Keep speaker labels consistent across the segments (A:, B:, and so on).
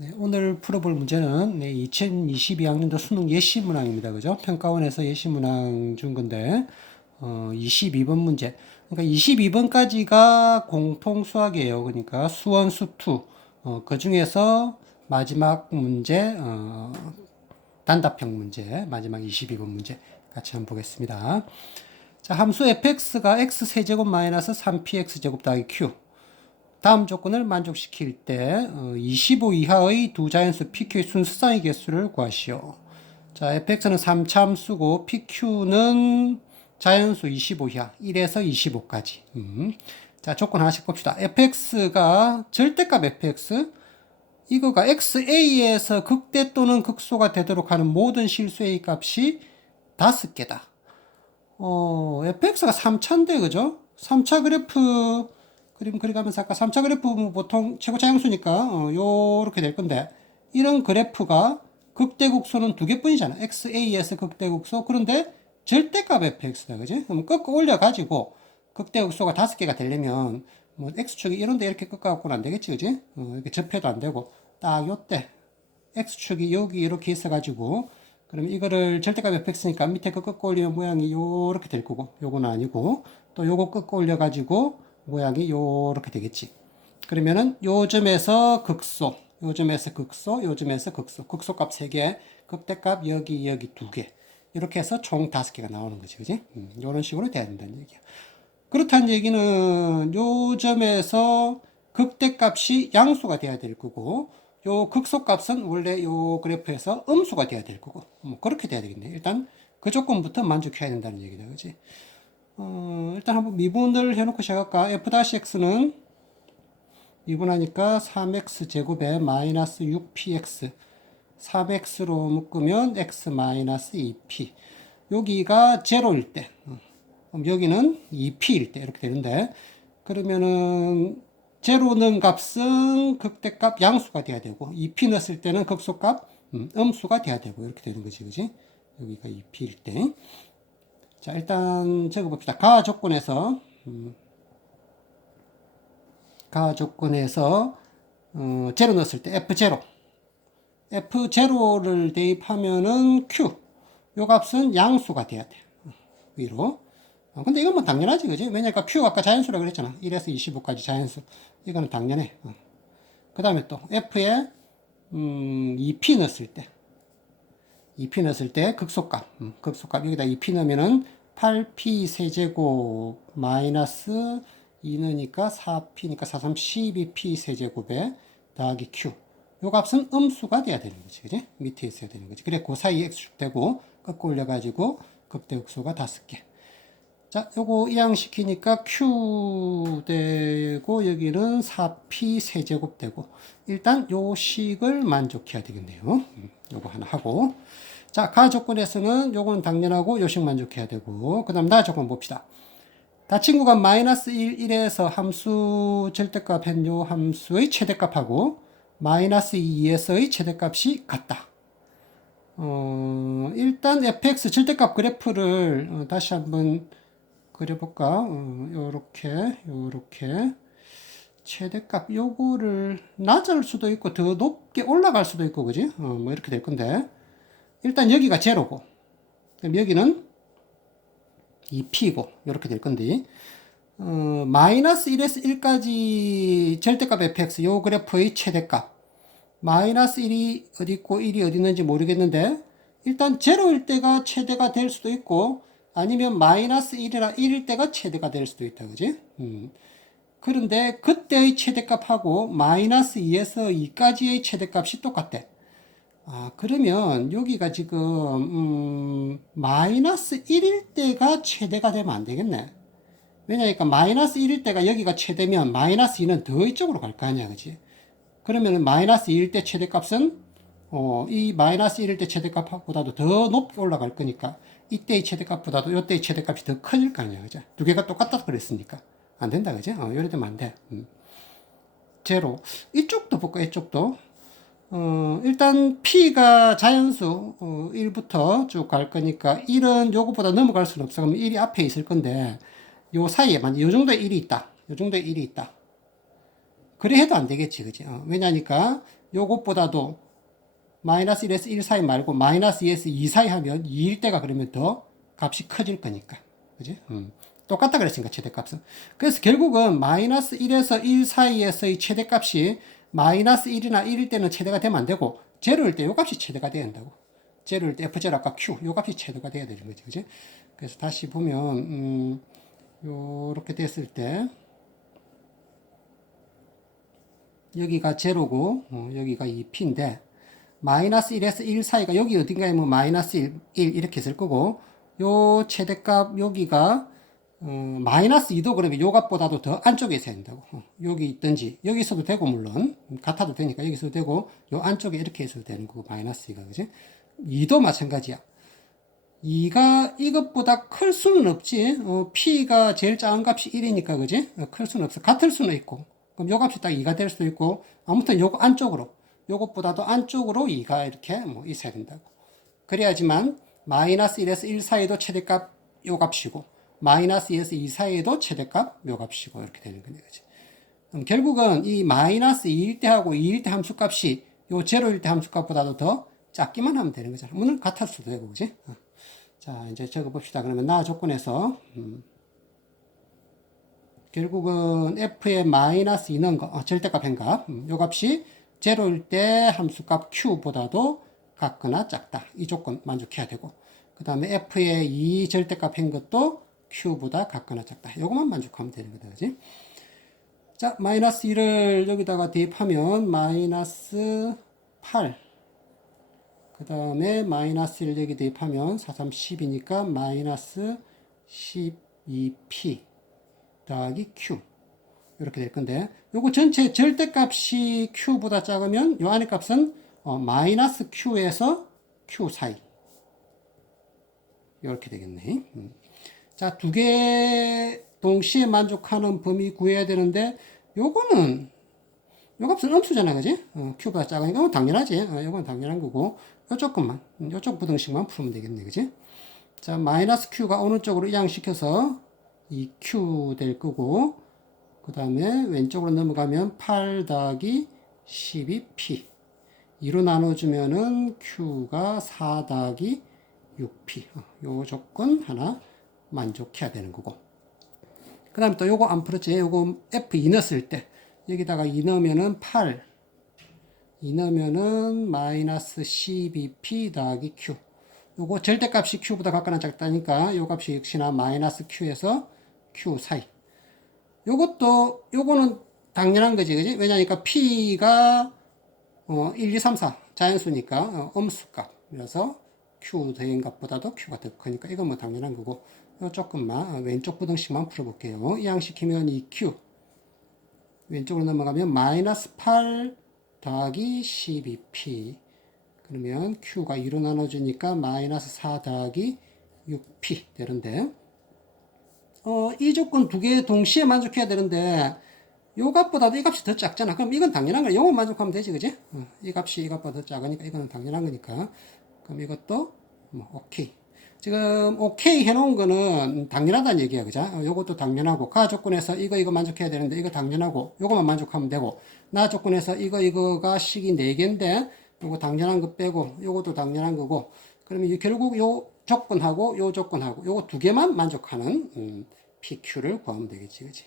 A: 네, 오늘 풀어볼 문제는 네, 2022학년도 수능 예시 문항입니다. 그죠? 평가원에서 예시 문항 준 건데, 어, 22번 문제. 그러니까 22번까지가 공통 수학이에요. 그러니까 수원, 수투. 어, 그 중에서 마지막 문제, 어, 단답형 문제, 마지막 22번 문제 같이 한번 보겠습니다. 자, 함수 fx가 x 세제곱 마이너스 3px 제곱 더하기 q. 다음 조건을 만족시킬 때 어, 25 이하의 두 자연수 PQ의 순수쌍의 개수를 구하시오. 자, fx는 3참수고 PQ는 자연수 25 이하 1에서 25까지. 음. 자, 조건 하나씩 봅시다. fx가 절대값 fx 이거가 xa에서 극대 또는 극소가 되도록 하는 모든 실수 a 값이 다섯 개다. 어, fx가 3차인데 그죠? 3차 그래프 그림 그려가면서 아까 3차 그래프 보통 최고 차형수니까 어, 요렇게 될 건데 이런 그래프가 극대국소는 두 개뿐이잖아. XA에서 극대국소. 그런데 절대값 fx다. 그지? 그럼 꺾어 올려 가지고 극대국소가 다섯 개가 되려면 뭐 x축이 이런데 이렇게 꺾어 갖고는 안 되겠지. 그지? 어, 이렇게 접해도 안 되고 딱 요때 x축이 여기 이렇게 있어 가지고 그럼 이거를 절대값 fx니까 밑에 거 꺾어 올리면 모양이 요렇게 될 거고 요거는 아니고 또 요거 꺾어 올려 가지고 모양이 요렇게 되겠지. 그러면은 요점에서 극소, 요점에서 극소, 요점에서 극소, 극소값 3개, 극대값 여기 여기 2개. 이렇게 해서 총 5개가 나오는 거지. 그지? 음, 이런 식으로 돼야 된다는 얘기야. 그렇다는 얘기는 요점에서 극대값이 양수가 돼야 될 거고 요 극소값은 원래 요 그래프에서 음수가 돼야 될 거고 뭐 그렇게 돼야 되겠네. 일단 그 조건부터 만족해야 된다는 얘기다. 그지? 어, 일단 한번 미분을 해놓고 시작할까? f-x는 미분하니까 3x 제곱에 마이너스 6px 3x로 묶으면 x 마이너스 2p 여기가 제로일 때. 어, 그럼 여기는 2p일 때 이렇게 되는데. 그러면은 제로는 값은 극대값 양수가 돼야 되고 2p 넣었을 때는 극소값 음, 음수가 돼야 되고 이렇게 되는 거지 그지? 여기가 2p일 때 자, 일단 적어봅시다. 가 조건에서, 음, 가 조건에서, 어, 제로 넣었을 때 F0. F0를 대입하면은 Q. 요 값은 양수가 돼야 돼. 위로. 어, 근데 이건 뭐 당연하지, 그지? 왜냐니까 Q 아까 자연수라고 그랬잖아. 1에서 25까지 자연수. 이거는 당연해. 어. 그 다음에 또 F에, 음, 2P 넣었을 때. 2p 넣었을 때 극소값, 음, 극소값 여기다 2p 넣으면은 8p 세제곱 마이너스 2 넣으니까 4p니까 4, 3, 12p 세제곱에 더하기 q. 요 값은 음수가 돼야 되는 거지, 그지? 밑에 있어야 되는 거지. 그래, 그 사이 x축 되고 꺾어 올려가지고 극대극소가 다섯 개. 자, 요거 이항시키니까 q 되고 여기는 4p 세제곱 되고 일단 요 식을 만족해야 되겠네요. 음, 요거 하나 하고 자, 가 조건에서는 요건 당연하고 요식 만족해야 되고 그 다음 나 조건 봅시다. 다 친구가 마이너스 1, 1에서 함수 절대값 한요 함수의 최대값하고 마이너스 2에서의 최대값이 같다. 어, 일단 fx 절대값 그래프를 어, 다시 한번 그려볼까? 어, 요렇게, 요렇게. 최대값 요거를 낮을 수도 있고 더 높게 올라갈 수도 있고 그지? 어, 뭐 이렇게 될 건데 일단 여기가 제로고 그럼 여기는 2p고 이렇게 될 건데 어, 마이너스 1에서 1까지 절대값 fx 요 그래프의 최대값 마이너스 1이 어디 있고 1이 어디 있는지 모르겠는데 일단 제로일 때가 최대가 될 수도 있고 아니면 마이너스 1이라 1일 때가 최대가 될 수도 있다 그지 음. 그런데 그때의 최대값하고 마이너스 2에서 2까지의 최대값이 똑같대 아, 그러면 여기가 지금, 음, 마이너스 1일 때가 최대가 되면 안 되겠네. 왜냐니까 마이너스 1일 때가 여기가 최대면 마이너스 2는 더 이쪽으로 갈 거 아니야, 그지? 그러면 마이너스 2일 때 최대값은, 어, 이 마이너스 1일 때 최대값보다도 더 높게 올라갈 거니까 이때의 최대값보다도 이때의 최대값이 더 커질 거 아니야, 그죠? 두 개가 똑같다 그랬으니까. 안 된다, 그지? 어, 요래 되면 안 돼. 음. 제로. 이쪽도 볼까, 이쪽도. 어, 일단 P가 자연수 어, 1부터 쭉 갈 거니까 1은 요것보다 넘어갈 수는 없어. 그럼 1이 앞에 있을 건데 요 사이에 만약 요 정도의 1이 있다. 요 정도의 1이 있다. 그래 해도 안 되겠지. 그지? 어, 왜냐니까 요것보다도 마이너스 1에서 1 사이 말고 마이너스 2에서 2 사이 하면 2일 때가 그러면 더 값이 커질 거니까. 그지? 음. 똑같다 그랬으니까 최대값은. 그래서 결국은 마이너스 1에서 1 사이에서의 최대값이 마이너스 1이나 1일 때는 최대가 되면 안 되고 제로일 때 요 값이 최대가 돼야 한다고. 제로일 때 F0 아까 Q 요 값이 최대가 돼야 되는 거지. 그지? 그래서 다시 보면 음, 요렇게 됐을 때 여기가 제로고 어, 여기가 2p인데 마이너스 1에서 1 사이가 여기 어딘가에 뭐 마이너스 1, 1 이렇게 있을 거고 요 최대값 여기가 어, 마이너스 2도 그러면 요 값보다도 더 안쪽에 있어야 된다고 어, 여기 있든지 여기 있어도 되고 물론 같아도 되니까 여기 있어도 되고 요 안쪽에 이렇게 있어도 되는 거고 마이너스 2가 그지 2도 마찬가지야 2가 이것보다 클 수는 없지. 어, P가 제일 작은 값이 1이니까, 그지? 어, 클 수는 없어. 같을 수는 있고. 그럼 요 값이 딱 2가 될 수도 있고, 아무튼 요거 안쪽으로, 요것보다도 안쪽으로 2가 이렇게 뭐 있어야 된다고. 그래야지만, 마이너스 1에서 1 사이도 최대값 요 값이고, 마이너스 2에서 2 사이에도 최대값 요 값이고, 이렇게 되는 거네, 그지? 그럼 결국은 이 마이너스 2일 때하고 2일 때 함수값이 요 제로일 때 함수값보다도 더 작기만 하면 되는 거잖아. 물론 같을 수도 되고, 그지? 어. 자, 이제 적어 봅시다. 그러면 나 조건에서, 음, 결국은 f의 마이너스 2는 거, 어, 절대값 행값. 음, 요 값이 제로일 때 함수값 q보다도 같거나 작다. 이 조건 만족해야 되고. 그 다음에 f의 2 절대값 행 것도 q보다 같거나 작다. 요것만 만족하면 되는 거다. 그지? 자, 마이너스 1을 여기다가 대입하면 마이너스 8. 그 다음에 마이너스 1 여기 대입하면 4, 3, 10이니까 마이너스 12p 더하기 q 이렇게 될 건데 요거 전체 절대값이 q보다 작으면 요 안에 값은 어, 마이너스 q에서 q 사이. 이렇게 되겠네. 음. 자두 개 동시에 만족하는 범위 구해야 되는데 요거는 요 값은 음수잖아 그지? 어, q보다 작으니까 뭐 당연하지. 어, 요건 당연한 거고. 요쪽 것만 요쪽 부등식만 풀면 되겠네 그지? 자 마이너스 q가 어느 쪽으로 이항시켜서 이 q 될 거고 그 다음에 왼쪽으로 넘어가면 8 더하기 12p 2로 나눠주면은 q가 4 더하기 6p 어, 요 조건 하나 만족해야 되는 거고. 그 다음에 또 요거 안 풀었지? 요거 f2 넣었을 때. 여기다가 2 넣으면은 8 2 넣으면은 마이너스 12p 더하기 q. 요거 절대값이 q보다 같거나 작다니까. 요 값이 역시나 마이너스 q에서 q 사이 요것도 요거는 당연한 거지 그지? 왜냐니까 p가 어 1, 2, 3, 4 자연수니까 어, 음수값 그래서 q 대인 값보다도 q가 더 크니까 이건 뭐 당연한 거고 요 조금만 어, 왼쪽 부등식만 풀어볼게요. 이 q. 왼쪽으로 넘어가면 마이너스 8 더하기 12p 그러면 q가 2로 나눠주니까 마이너스 4 더하기 6p 되는데 어, 이 조건 두 개 동시에 만족해야 되는데 요 값보다도 이 값이 더 작잖아. 그럼 이건 당연한 거야. 요거 만족하면 되지 그지? 어, 이 값이 이 값보다 더 작으니까 이거는 당연한 거니까. 그럼 이것도 뭐 오케이. 지금 오케이 해놓은 거는 당연하다는 얘기야 그죠? 어, 요것도 당연하고 가 조건에서 이거 이거 만족해야 되는데 이거 당연하고 요거만 만족하면 되고 나 조건에서 이거 이거가 식이 4개인데 요거 당연한 거 빼고 요것도 당연한 거고 그러면 이 결국 요 조건하고 요 조건하고 요거 두 개만 만족하는 음, PQ를 구하면 되겠지 그지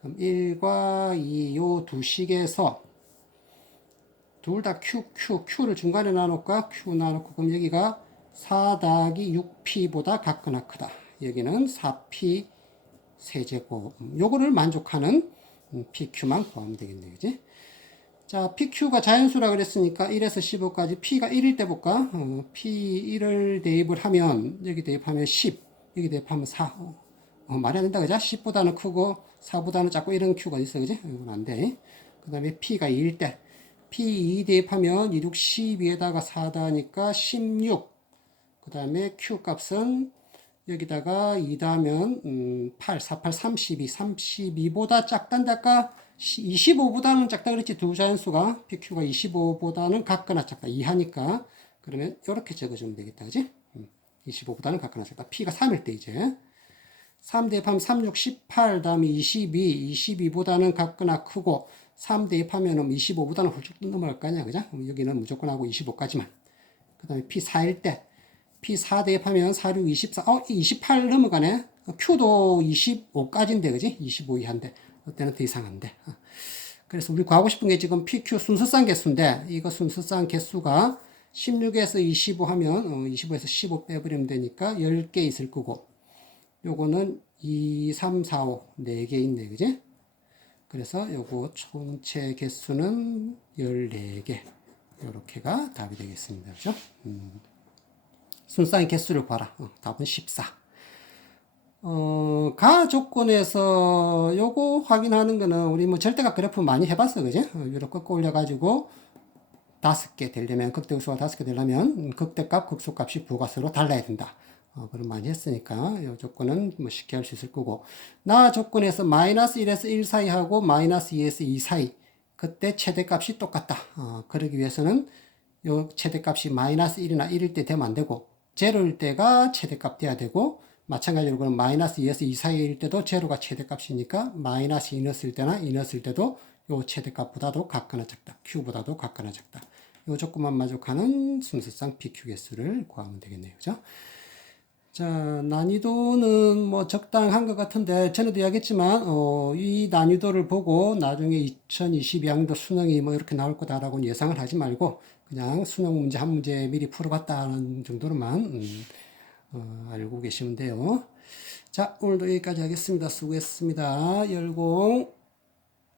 A: 그럼 1과 2 요 두 식에서 둘 다 Q, Q, Q를 중간에 나눌까? Q 나놓고 그럼 여기가 4 더하기 6P보다 같거나 크다. 여기는 4P 세제곱. 음, 요거를 만족하는 음, PQ만 구하면 되겠네. 그지? 자, PQ가 자연수라 그랬으니까 1에서 15까지 P가 1일 때 볼까? 어, P1을 대입을 하면, 여기 대입하면 10, 여기 대입하면 4. 어, 어, 말이 안 된다, 그죠? 10보다는 크고 4보다는 작고 이런 Q가 있어, 그지? 이건 안 돼. 그 다음에 P가 2일 때, P2 대입하면 2, 6, 12에다가 4 더하니까 16. 그 다음에 Q 값은 여기다가 2 더하면 음, 8, 4, 8, 32, 32보다 작단 작가 25보다는 작다 그랬지. 두 자연수가. PQ가 25보다는 같거나 작다. 이하니까. 그러면 이렇게 적어주면 되겠다. 그지? 25보다는 같거나 작다. P가 3일 때 이제. 3 대입하면 3, 6, 18 다음에 22 22보다는 같거나 크고 3 대입하면은 25보다는 훌쩍 넘어갈 거 아니야, 그죠? 여기는 무조건 하고 25까지만. 그 다음에 P4일 때, P4 대입하면 4, 6, 24, 어, 28 넘어가네? 어, Q도 25까지인데, 그지? 25 이하인데, 이때는 더 이상 안 돼. 어. 그래서 우리 구하고 싶은 게 지금 PQ 순서쌍 개수인데, 이거 순서쌍 개수가 16에서 25 하면, 어, 25에서 15 빼버리면 되니까 10개 있을 거고, 요거는 2, 3, 4, 5, 4개 있네, 그지? 그래서 요거 총체 개수는 14개. 요렇게가 답이 되겠습니다. 그죠? 음. 순쌍의 개수를 봐라. 어, 답은 14. 어, 가 조건에서 요거 확인하는 거는 우리 뭐 절대값 그래프 많이 해봤어. 그지? 어, 이렇게 올려가지고 다섯 개 되려면, 극대수가 다섯 개 되려면 극대값, 극소값이 부가수로 달라야 된다. 어, 그럼 많이 했으니까 이 조건은 뭐 쉽게 할 수 있을 거고 나 조건에서 마이너스 1에서 1 사이 하고 마이너스 2에서 2 사이 그때 최대값이 똑같다. 어, 그러기 위해서는 요 최대값이 마이너스 1이나 1일 때 되면 안 되고 제로일 때가 최대값 돼야 되고 마찬가지로 그럼 마이너스 2에서 2 사이일 때도 제로가 최대값이니까 마이너스 2 넣었을 때나 2 넣었을 때도 요 최대값보다도 각가나 작다. Q보다도 각가나 작다. 요 조건만 만족하는 순서상 PQ 개수를 구하면 되겠네요. 그죠? 자, 난이도는 뭐 적당한 것 같은데, 전에도 이야기했지만, 어, 이 난이도를 보고 나중에 2022학년도 수능이 뭐 이렇게 나올 거다라고 예상을 하지 말고, 그냥 수능 문제 한 문제 미리 풀어봤다는 정도로만, 음, 어, 알고 계시면 돼요. 자, 오늘도 여기까지 하겠습니다. 수고했습니다. 열공.